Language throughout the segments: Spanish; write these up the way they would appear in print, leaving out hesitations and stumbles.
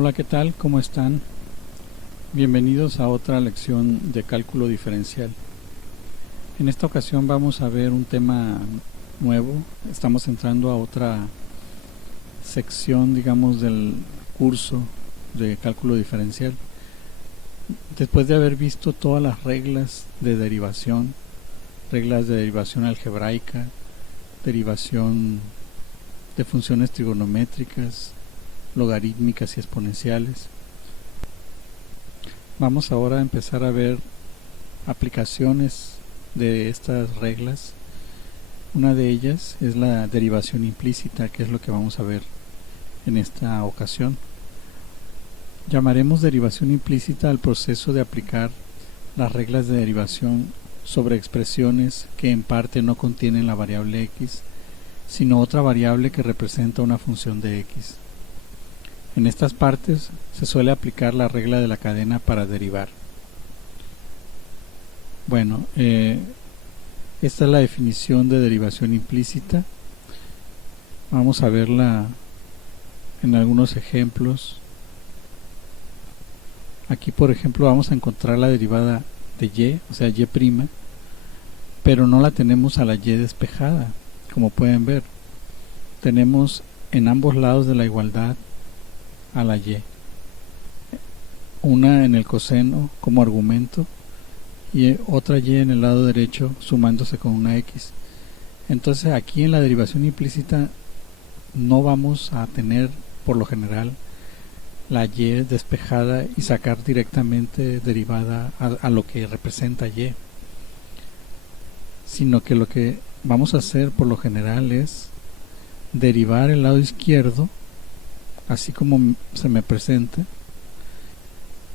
Hola, ¿qué tal? ¿Cómo están? Bienvenidos a otra lección de cálculo diferencial. En esta ocasión vamos a ver un tema nuevo. Estamos entrando a otra sección, digamos, del curso de cálculo diferencial. Después de haber visto todas las reglas de derivación algebraica, derivación de funciones trigonométricas, logarítmicas y exponenciales, vamos ahora a empezar a ver aplicaciones de estas reglas. Una de ellas es la derivación implícita, que es lo que vamos a ver en esta ocasión. Llamaremos derivación implícita al proceso de aplicar las reglas de derivación sobre expresiones que en parte no contienen la variable x, sino otra variable que representa una función de x. En estas partes se suele aplicar la regla de la cadena para derivar. Bueno, esta es la definición de derivación implícita. Vamos a verla en algunos ejemplos. Aquí, por ejemplo, vamos a encontrar la derivada de y, o sea, y', pero no la tenemos a la y despejada, como pueden ver. Tenemos en ambos lados de la igualdad a la y, una en el coseno como argumento y otra y en el lado derecho sumándose con una x. Entonces aquí en la derivación implícita no vamos a tener por lo general la y despejada y sacar directamente derivada a lo que representa y, sino que lo que vamos a hacer por lo general es derivar el lado izquierdo así como se me presenta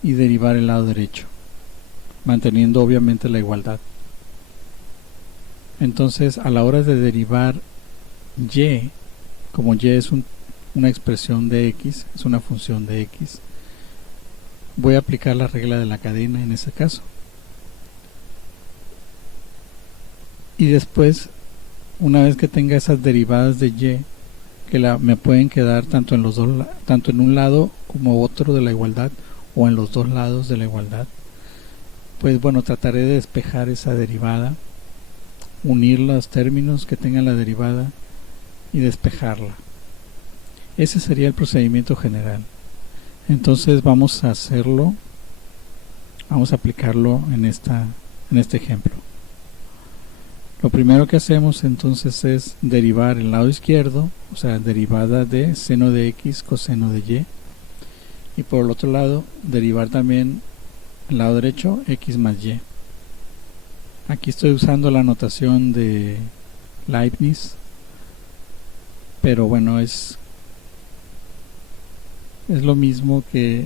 y derivar el lado derecho, manteniendo obviamente la igualdad. Entonces, a la hora de derivar y, como y es una expresión de x, es una función de x, voy a aplicar la regla de la cadena en ese caso. Y después, una vez que tenga esas derivadas de y, que me pueden quedar tanto en un lado como otro de la igualdad, o en los dos lados de la igualdad, pues bueno, trataré de despejar esa derivada, unir los términos que tengan la derivada y despejarla. Ese sería el procedimiento general. Entonces vamos a hacerlo, vamos a aplicarlo en este ejemplo. Lo primero que hacemos entonces es derivar el lado izquierdo, o sea, derivada de seno de x coseno de y, y por el otro lado derivar también el lado derecho x más y. Aquí estoy usando la notación de Leibniz, pero bueno, es lo mismo que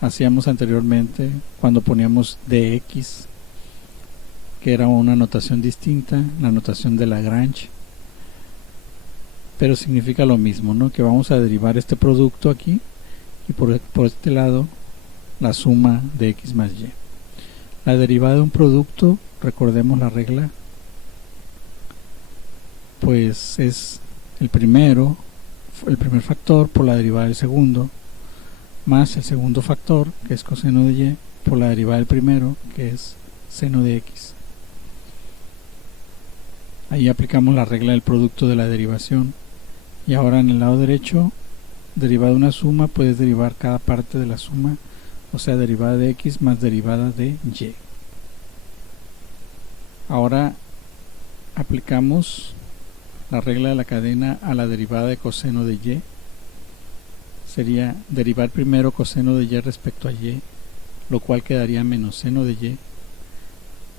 hacíamos anteriormente cuando poníamos dx, que era una notación distinta, la notación de Lagrange, pero significa lo mismo, ¿no? Que vamos a derivar este producto aquí y por este lado la suma de x más y. La derivada de un producto, recordemos la regla, pues es el primer factor por la derivada del segundo, más el segundo factor, que es coseno de y, por la derivada del primero, que es seno de x. Ahí aplicamos la regla del producto de la derivación. Y ahora en el lado derecho, derivada de una suma, puedes derivar cada parte de la suma, o sea, derivada de x más derivada de y. Ahora aplicamos la regla de la cadena a la derivada de coseno de y. Sería derivar primero coseno de y respecto a y, lo cual quedaría menos seno de y,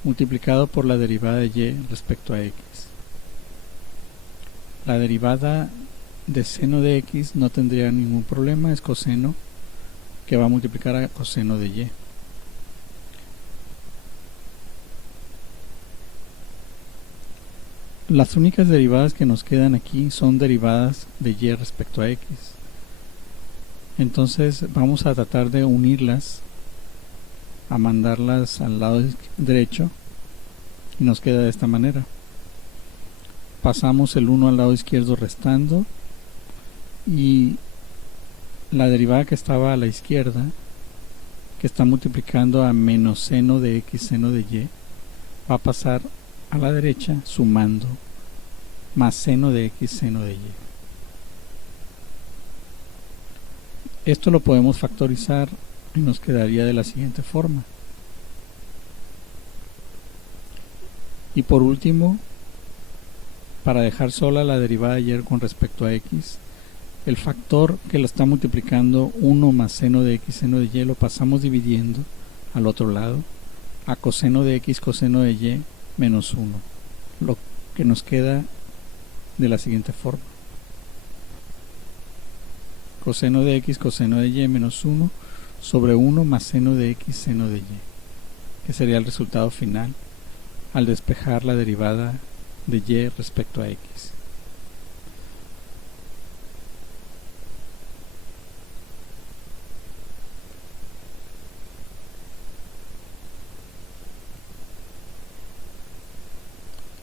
multiplicado por la derivada de y respecto a x. La derivada de seno de x no tendría ningún problema, es coseno, que va a multiplicar a coseno de y. Las únicas derivadas que nos quedan aquí son derivadas de y respecto a x. Entonces vamos a tratar de unirlas, a mandarlas al lado derecho, y nos queda de esta manera. Pasamos el 1 al lado izquierdo restando y la derivada que estaba a la izquierda, que está multiplicando a menos seno de x seno de y, va a pasar a la derecha sumando más seno de x seno de y. Esto lo podemos factorizar y nos quedaría de la siguiente forma. Y por último, para dejar sola la derivada de y con respecto a x, el factor que lo está multiplicando 1 más seno de x seno de y lo pasamos dividiendo al otro lado a coseno de x coseno de y menos 1, lo que nos queda de la siguiente forma: coseno de x coseno de y menos 1 sobre 1 más seno de x seno de y, que sería el resultado final al despejar la derivada de y respecto a x.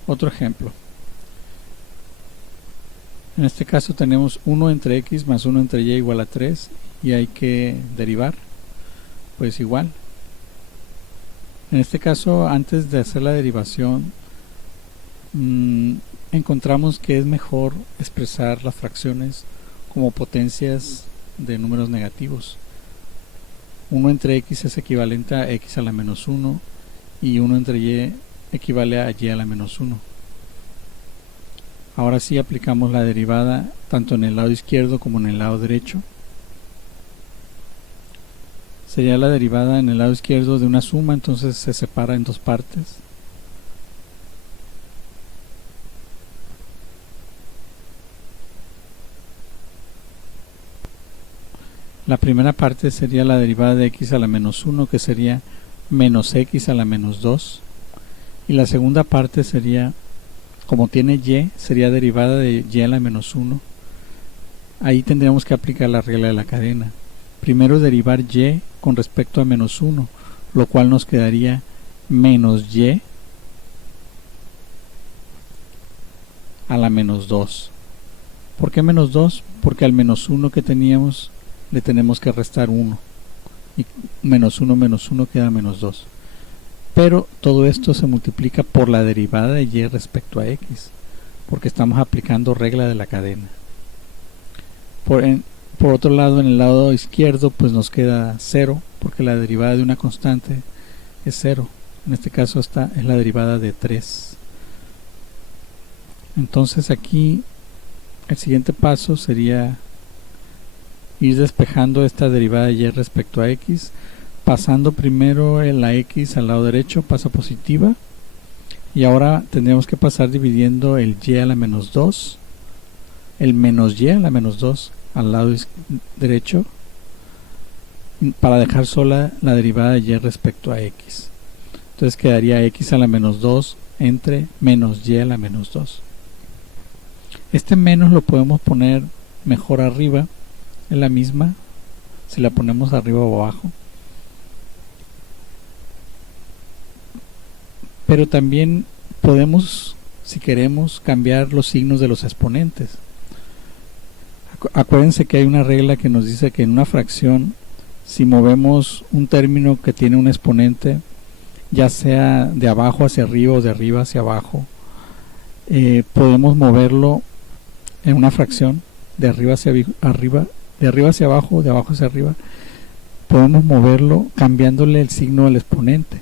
Otro ejemplo. En este caso tenemos 1 entre x más 1 entre y igual a 3 y hay que derivar. Pues igual. En este caso, antes de hacer la derivación, encontramos que es mejor expresar las fracciones como potencias de números negativos. 1 entre x es equivalente a x a la menos 1 y 1 entre y equivale a y a la menos 1. Ahora sí aplicamos la derivada tanto en el lado izquierdo como en el lado derecho. Sería la derivada en el lado izquierdo de una suma, entonces se separa en dos partes. La primera parte sería la derivada de x a la menos 1, que sería menos x a la menos 2. Y la segunda parte sería, como tiene y, sería derivada de y a la menos 1. Ahí tendríamos que aplicar la regla de la cadena. Primero derivar y con respecto a menos 1, lo cual nos quedaría menos y a la menos 2. ¿Por qué menos 2? Porque al menos 1 que teníamos le tenemos que restar 1. Y menos 1 queda menos 2. Pero todo esto se multiplica por la derivada de y respecto a x, porque estamos aplicando regla de la cadena. Por otro lado, en el lado izquierdo pues nos queda 0, porque la derivada de una constante es 0. En este caso esta es la derivada de 3. Entonces aquí el siguiente paso sería ir despejando esta derivada de y respecto a x, pasando primero la x al lado derecho, pasa positiva, y ahora tendríamos que pasar dividiendo el y a la menos 2, el menos y a la menos 2 al lado derecho, para dejar sola la derivada de y respecto a x. Entonces quedaría x a la menos 2 entre menos y a la menos 2. Este menos lo podemos poner mejor arriba, en la misma, si la ponemos arriba o abajo. Pero también podemos, si queremos, cambiar los signos de los exponentes. Acuérdense que hay una regla que nos dice que en una fracción, si movemos un término que tiene un exponente, ya sea de abajo hacia arriba o de arriba hacia abajo, podemos moverlo en una fracción de arriba hacia arriba, de arriba hacia abajo, de abajo hacia arriba. Podemos moverlo cambiándole el signo del exponente.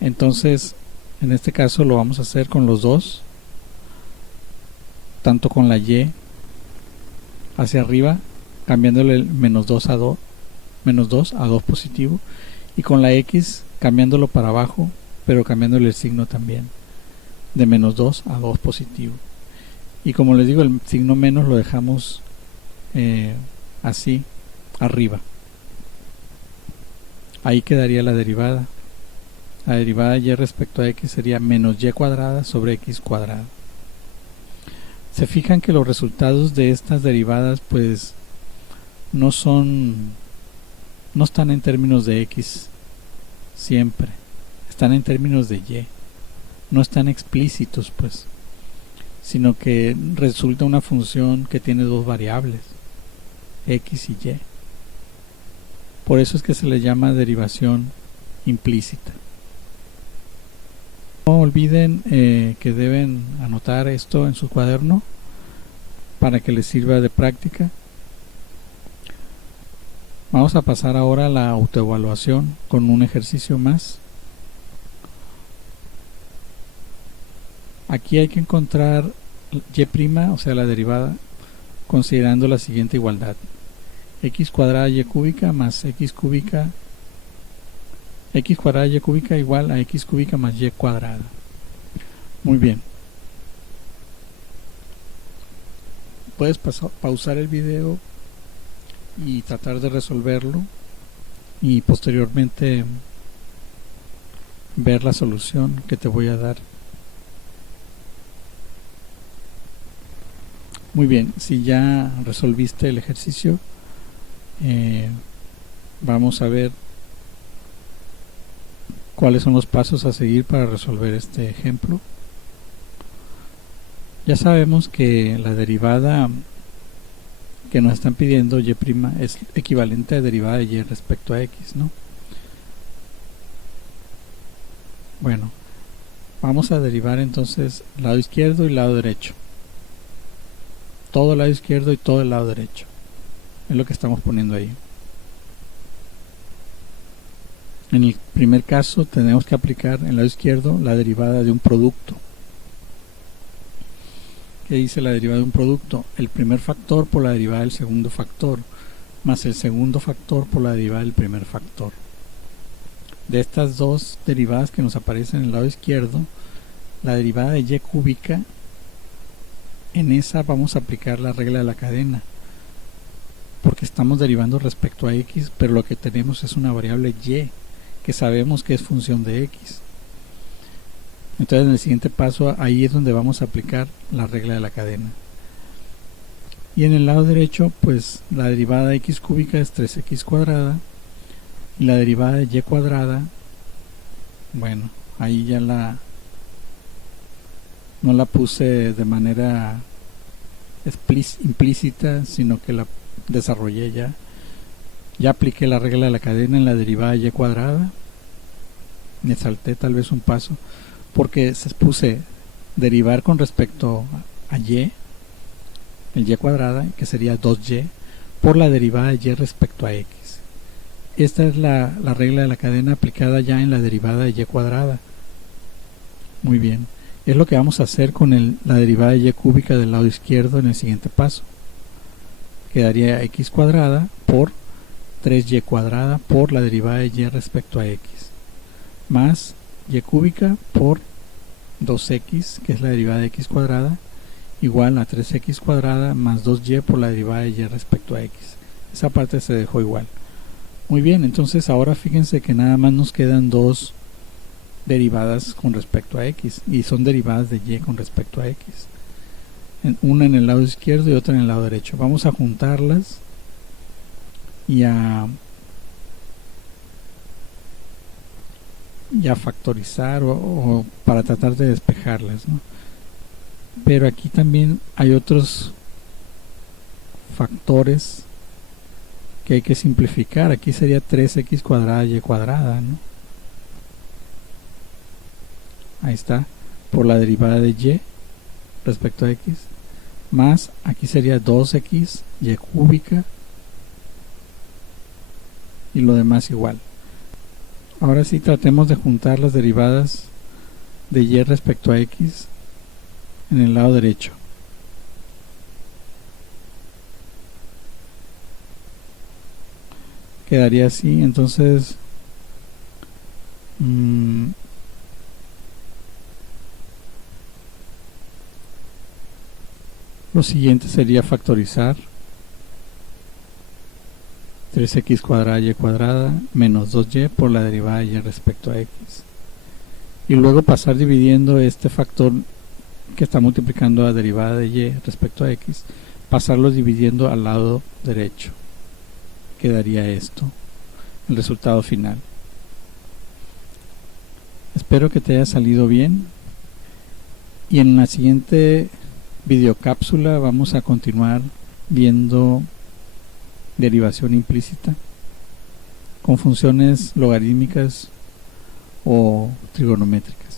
Entonces, en este caso lo vamos a hacer con los dos, tanto con la y hacia arriba, cambiándole el menos 2 a 2 positivo, y con la x cambiándolo para abajo, pero cambiándole el signo también, de menos 2 a 2 positivo. Y como les digo, el signo menos lo dejamos así, arriba. Ahí quedaría la derivada. La derivada de y respecto a x sería menos y cuadrada sobre x cuadrada. Se fijan que los resultados de estas derivadas pues no están en términos de x siempre, están en términos de y, no están explícitos pues, sino que resulta una función que tiene dos variables, x y y. Por eso es que se le llama derivación implícita. No olviden que deben anotar esto en su cuaderno para que les sirva de práctica. Vamos a pasar ahora a la autoevaluación con un ejercicio más. Aquí hay que encontrar y', o sea la derivada, considerando la siguiente igualdad: x cuadrada y cúbica más x cúbica, x cuadrada y cúbica igual a x cúbica más y cuadrada. Muy bien. Puedes pausar el video y tratar de resolverlo y posteriormente ver la solución que te voy a dar. Muy bien, si ya resolviste el ejercicio, vamos a ver cuáles son los pasos a seguir para resolver este ejemplo. Ya sabemos que la derivada que nos están pidiendo y' es equivalente a derivada de y respecto a x, ¿no? Bueno, vamos a derivar entonces lado izquierdo y lado derecho. Todo el lado izquierdo y todo el lado derecho. Es lo que estamos poniendo ahí. En el primer caso tenemos que aplicar en el lado izquierdo la derivada de un producto. ¿Qué dice la derivada de un producto? El primer factor por la derivada del segundo factor, más el segundo factor por la derivada del primer factor. De estas dos derivadas que nos aparecen en el lado izquierdo, la derivada de y cúbica, en esa vamos a aplicar la regla de la cadena, porque estamos derivando respecto a x, pero lo que tenemos es una variable y, que sabemos que es función de x. Entonces en el siguiente paso ahí es donde vamos a aplicar la regla de la cadena. Y en el lado derecho, pues la derivada de x cúbica es 3x cuadrada y la derivada de y cuadrada, bueno, ahí ya no la puse de manera implícita, sino que la desarrollé ya. Ya apliqué la regla de la cadena en la derivada de y cuadrada. Me salté tal vez un paso, porque se puse derivar con respecto a y, el y cuadrada, que sería 2y, por la derivada de y respecto a x. Esta es la regla de la cadena aplicada ya en la derivada de y cuadrada. Muy bien. Es lo que vamos a hacer con la derivada de y cúbica del lado izquierdo en el siguiente paso. Quedaría x cuadrada por 3y cuadrada por la derivada de y respecto a x, más y cúbica por 2x, que es la derivada de x cuadrada, igual a 3x cuadrada más 2y por la derivada de y respecto a x. Esa parte se dejó igual. Muy bien, entonces ahora fíjense que nada más nos quedan dos derivadas con respecto a x, y son derivadas de y con respecto a x. Una en el lado izquierdo y otra en el lado derecho. Vamos a juntarlas y a factorizar o para tratar de despejarlas, ¿no? Pero aquí también hay otros factores que hay que simplificar. Aquí sería 3x cuadrada y cuadrada, ¿no? Ahí está, por la derivada de y respecto a x, más aquí sería 2x y cúbica y lo demás igual. Ahora sí, tratemos de juntar las derivadas de y respecto a x en el lado derecho. Quedaría así, entonces lo siguiente sería factorizar 3x cuadrada y cuadrada menos 2y por la derivada de y respecto a x, y luego pasar dividiendo este factor que está multiplicando la derivada de y respecto a x, pasarlo dividiendo al lado derecho. Quedaría esto, el resultado final. Espero que te haya salido bien, y en la siguiente videocápsula vamos a continuar viendo derivación implícita. con funciones logarítmicas o trigonométricas.